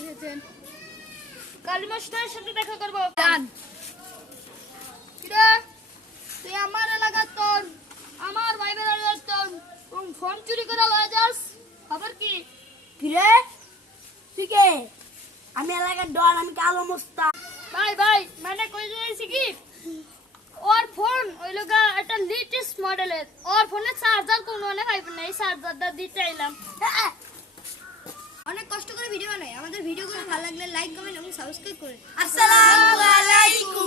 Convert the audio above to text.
এসেছেন। কালিমাস্টারের সাথে দেখা করবো। তুই আমার এলাকার তোর আমার ভাই বেড়ার তোর ফোন চুরি করে লয়ে যাস, খবর কি? কিরে তুই কে? আমি এলাকার ডন, আমি কালো মোস্তা। ভাই মানে কই যাইছি কি, ওর ফোন ওই লগা একটা লেটেস্ট মডেলের, ওর ফোনে চার্জার কোনো অনেক পাইবে না, এই চার্জারটা দিতে আইলাম। অনেক কষ্ট করে ভিডিও বানাই। আমাদের ভিডিওগুলো ভালো লাগলে লাইক কমেন্ট এবং সাবস্ক্রাইব করুন। আসসালামু আলাইকুম।